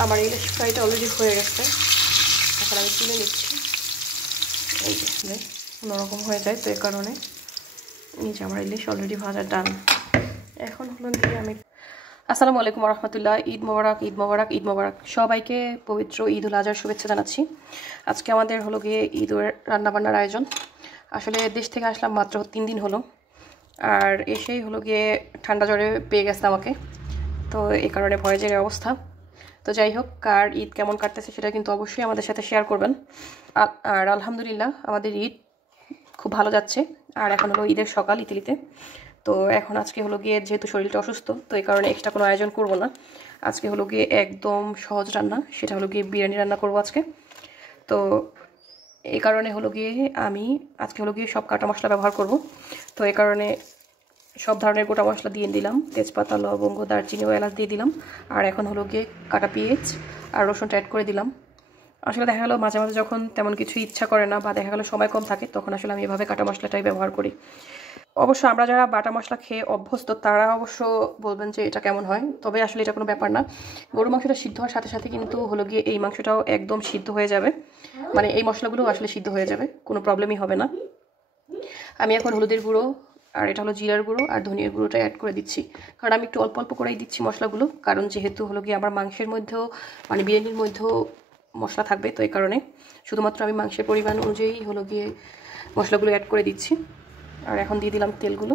আমার ইলিশ ফ্রাইটা অলরেডি হয়ে গেছে, এখন আমি তুলে নিচ্ছি। এই যে কোনোরকম হয়ে যায়, তো এই কারণে এই যে আমার ইলিশ অলরেডি ভাজা ডান। এখন হলো গিয়ে আমি আসসালামু আলাইকুম রহমতুল্লাহ। ঈদ মোবারক, ঈদ মোবারক, ঈদ মোবারক। সবাইকে পবিত্র ঈদ উল আজহার শুভেচ্ছা জানাচ্ছি। আজকে আমাদের হলো গিয়ে ঈদের রান্নাবান্নার আয়োজন। আসলে দেশ থেকে আসলাম মাত্র 3 দিন হলো, আর এসেই হলো গিয়ে ঠান্ডা জ্বরে পেয়ে গেছে আমাকে, তো এই কারণে ভয়ে জেগে অবস্থা। তো যাই হোক, কার ঈদ কেমন কাটতেছে সেটা কিন্তু অবশ্যই আমাদের সাথে শেয়ার করবেন। আর আলহামদুলিল্লাহ আমাদের ঈদ খুব ভালো যাচ্ছে। আর এখন হলো ঈদের সকাল ইতালিতে। তো এখন আজকে হলো গিয়ে যেহেতু শরীরটা অসুস্থ, তো এই কারণে এক্সট্রা কোনো আয়োজন করব না। আজকে হলো গিয়ে একদম সহজ রান্না, সেটা হলো গিয়ে বিরিয়ানি রান্না করব আজকে। তো এই কারণে হলো গিয়ে আমি আজকে হলো গিয়ে সব কাটা মশলা ব্যবহার করব। তো এই কারণে সব ধরনের গোটা মশলা দিয়ে দিলাম, তেজপাতা, লবঙ্গ, দারচিনি ও এলাচ দিয়ে দিলাম। আর এখন হলো গিয়ে কাটা পেঁয়াজ আর রসুনটা অ্যাড করে দিলাম। আসলে দেখা গেলো মাঝে মাঝে যখন তেমন কিছু ইচ্ছা করে না বা দেখা গেলো সময় কম থাকে, তখন আসলে আমি এভাবে কাটা মশলাটাই ব্যবহার করি। অবশ্য আমরা যারা বাটা মশলা খেয়ে অভ্যস্ত তারা অবশ্য বলবেন যে এটা কেমন হয়, তবে আসলে এটা কোনো ব্যাপার না। গরু মাংসটা সিদ্ধ হওয়ার সাথে সাথে কিন্তু হলো গিয়ে এই মাংসটাও একদম সিদ্ধ হয়ে যাবে, মানে এই মশলাগুলো আসলে সিদ্ধ হয়ে যাবে, কোনো প্রবলেমই হবে না। আমি এখন হলুদের গুঁড়ো আর এটা হলো জিরার গুঁড়ো আর ধনিয়ার গুঁড়োটা অ্যাড করে দিচ্ছি, কারণ আমি একটু অল্প অল্প করেই দিচ্ছি মশলাগুলো, কারণ যেহেতু হলো গিয়ে আমার মাংসের মধ্যেও মানে বিরিয়ানির মধ্যেও মশলা থাকবে, তো এই কারণে শুধুমাত্র আমি মাংসের পরিমাণ অনুযায়ী হলো গিয়ে মশলাগুলো অ্যাড করে দিচ্ছি। আর এখন দিয়ে দিলাম তেলগুলো,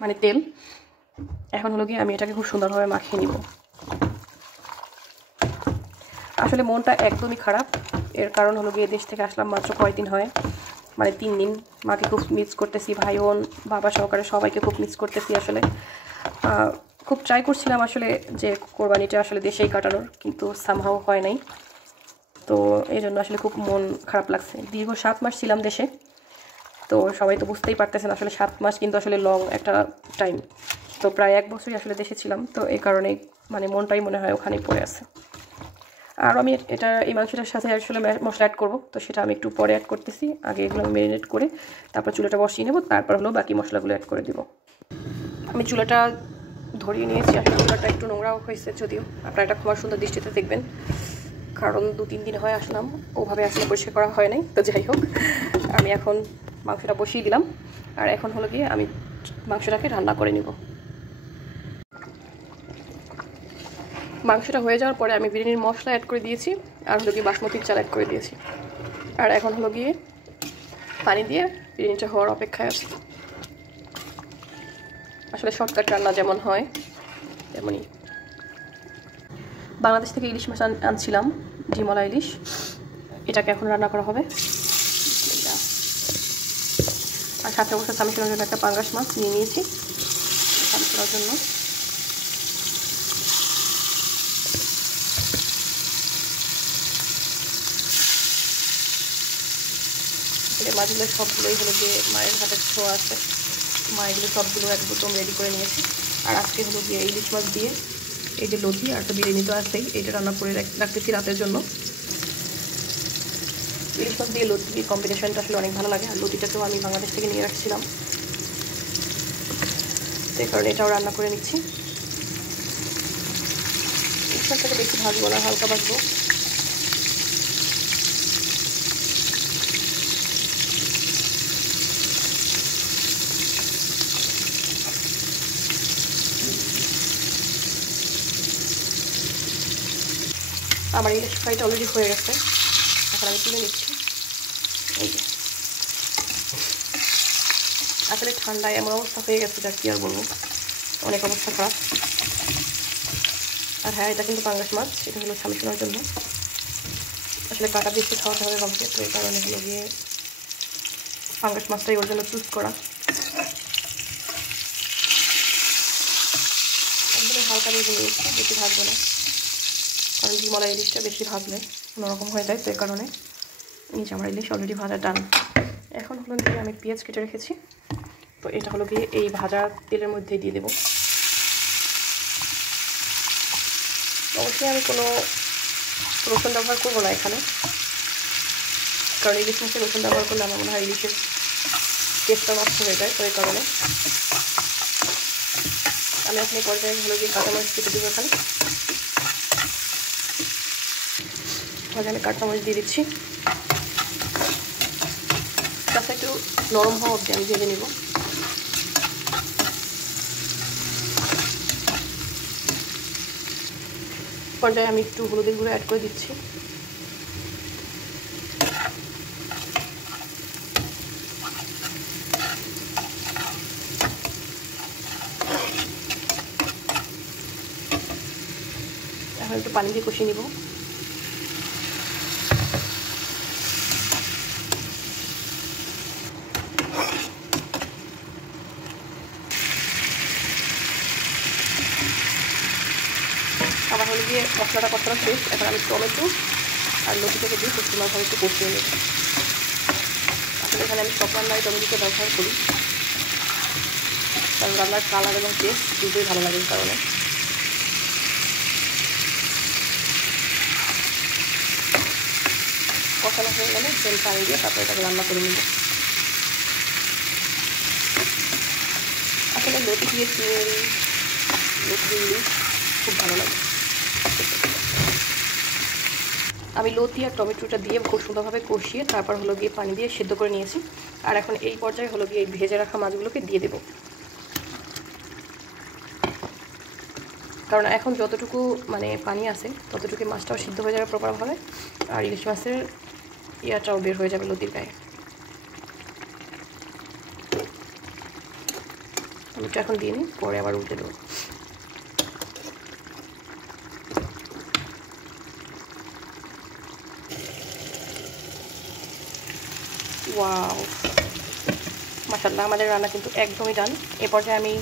মানে তেল। এখন হলো গিয়ে আমি এটাকে খুব সুন্দরভাবে মাখিয়ে নিব। আসলে মনটা একদমই খারাপ, এর কারণ হলো গিয়ে দেশ থেকে আসলাম মাত্র কয়েকদিন হয়, মানে 3 দিন। মাকে খুব মিস করতেছি, ভাই বোন বাবা সহকারে সবাইকে খুব মিস করতেছি। আসলে খুব ট্রাই করছিলাম আসলে যে কোরবানিটা আসলে দেশেই কাটানোর, কিন্তু সামহাও হয় নাই। তো এই জন্য আসলে খুব মন খারাপ লাগছে। দীর্ঘ 7 মাস ছিলাম দেশে, তো সবাই তো বুঝতেই পারতেছেন আসলে 7 মাস কিন্তু আসলে লং একটা টাইম। তো প্রায় 1 বছরই আসলে দেশে ছিলাম, তো এই কারণেই মানে মনটাই মনে হয় ওখানেই পড়ে আছে। আর আমি এই মাংসটার সাথে আসলে মশলা অ্যাড করবো, তো সেটা আমি একটু পরে অ্যাড করতেছি। আগে এগুলো ম্যারিনেট করে তারপর চুলাটা বসিয়ে নেব, তারপর হলো বাকি মশলাগুলো অ্যাড করে দেবো। আমি চুলাটা ধরিয়ে নিয়েছি, আসলে চুলাটা একটু নোংরাও হয়েছে, যদিও আপনারা এটা খুব সুন্দর দৃষ্টিতে দেখবেন, কারণ 2-3 দিন হয় আসলাম, ওভাবে আসলে পরিষ্কার করা হয় নাই। তো যাই হোক, আমি এখন মাংসটা বসিয়ে দিলাম, আর এখন হলো গিয়ে আমি মাংসটাকে রান্না করে নিব। মাংসটা হয়ে যাওয়ার পরে আমি বিরিয়ানির মশলা অ্যাড করে দিয়েছি, আর হলো গিয়ে বাসমতির চাল অ্যাড করে দিয়েছি। আর এখন হলো গিয়ে পানি দিয়ে বিরিয়ানিটা হওয়ার অপেক্ষায় আছে। আসলে শর্টকাট রান্না যেমন হয় তেমনই। বাংলাদেশ থেকে ইলিশ মাছ আনছিলাম, ডিমলা ইলিশ, এটাকে এখন রান্না করা হবে। আর সাথে অবশ্য সামিশনের জন্য একটা পাঙ্গাস মাছ নিয়ে নিয়েছি সামি করার জন্য। মাছগুলো সবগুলোই হলো গিয়ে মায়ের হাতের ছোঁয়া আছে, মা এগুলো সবগুলো একদম রেডি করে নিয়েছি। আর আজকে হলো গিয়ে ইলিশ মাছ দিয়ে এই যে লতি আর তো বিরিয়ানি তো আছেই, এইটা রান্না করে রাখতেছি রাতের জন্য। ইলিশ মাছ দিয়ে লতি কম্বিনেশনটা আসলে অনেক ভালো লাগে, আর লতিটাকেও আমি বাংলাদেশ থেকে নিয়ে রাখছিলাম, সেই কারণে এটাও রান্না করে নিচ্ছি। ইলিশ মাছটাকে বেশি ভাজবো না, হালকা ভাজবো। আমার ইলিশ ফ্রাইটা অলরেডি হয়ে গেছে, এখন আমি তুলে নিচ্ছি। এই যে আসলে ঠান্ডায় এমন অবস্থা হয়ে গেছে, যা কি আর বলবো, অনেক অবস্থা খারাপ। আর হ্যাঁ, এটা কিন্তু পাঙ্গাস মাছ, এটা হলো স্বামী শোনার জন্য। আসলে কাটা বেশি খাওয়াতে হবে ভাবছে, তো এই কারণে হলো গিয়ে পাঙ্গাস মাছটাই ওর জন্য চুজ করা। একদমই হালকা ভেজে নিয়েছি, বেশি ভাজবো না, কারণ ডিমলা ইলিশটা বেশি ভাজলে অন্যরকম হয়ে যায়, তো এই কারণে নিচে আমার ইলিশ অলরেডি ভাজা ডান। এখন হলো গিয়ে আমি পেঁয়াজ কেটে রেখেছি, তো এটা হলো গিয়ে এই ভাজা তেলের মধ্যে দিয়ে দেবো। অবশ্যই আমি কোনো রসুন ব্যবহার করবো না এখানে, কারণ ইলিশ মাছে রসুন ব্যবহার করলে আমার মনে হয় ইলিশের টেস্টটা নষ্ট হয়ে যায়, তো এই কারণে আমি এখন এই পর্যায়ে হলো গিয়ে কাঁচামরিচ কেটে দেবো এখানে। ভাজা আমি কাঁচামরিচ দিয়ে দিচ্ছি। তাতে একটু নরম হওয়া অবধি আমি ভেজে নিব। পর্যায়ে আমি একটু হলুদের গুঁড়ো অ্যাড করে দিচ্ছি। এখন একটু পানি দিয়ে কষিয়ে নিব। আমার হলো গিয়ে মশলাটা কতটা শেষ। এখন আমি টমেটো আর লতিটাকে দিয়ে খুব সুন্দরভাবে একটু কষিয়ে নেব। আসলে এখানে আমি সব রান্নায় টমেটোকে ব্যবহার করি, কারণ রান্নার কালার এবং টেস্ট দুটোই ভালো লাগে। এই কারণে কষানো হয়ে গেলে তেল পানি দিয়ে তারপরে এটাকে রান্না করে নেব। আসলে লতি দিয়ে চিংড়ি, লতি ইলিশ খুব ভালো লাগে। আমি লতি আর টমেটোটা দিয়ে খুব সুন্দরভাবে কষিয়ে তারপর হলো গিয়ে পানি দিয়ে সেদ্ধ করে নিয়েছি। আর এখন এই পর্যায়ে হলো গিয়ে এই ভেজে রাখা মাছগুলোকে দিয়ে দেব, কারণ এখন যতটুকু মানে পানি আছে ততটুকু মাছটাও সিদ্ধ হয়ে যাবে প্রপারভাবে, আর ইলিশ মাছের ইয়াটাও বের হয়ে যাবে লতির গায়ে। টমেটো এখন দিয়ে নিই, পরে আবার উল্টে দেবো। ওয়াও, মাশাআল্লাহ, আমাদের রান্না কিন্তু একদমই ডান। এ পর্যায়ে আমি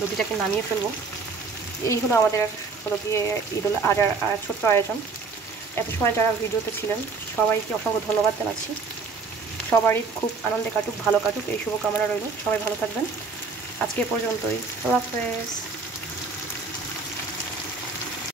লতিটাকে নামিয়ে ফেলবো। এই হলো আমাদের হলো গিয়ে ঈদুল আজহার ছোট্ট আয়োজন। এত সময় যারা ভিডিওতে ছিলেন সবাইকে অসংখ্য ধন্যবাদ জানাচ্ছি। সবারই খুব আনন্দে কাটুক, ভালো কাটুক এই শুভকামনা রইল। সবাই ভালো থাকবেন। আজকে এ পর্যন্তই। আল্লাহ হাফেজ।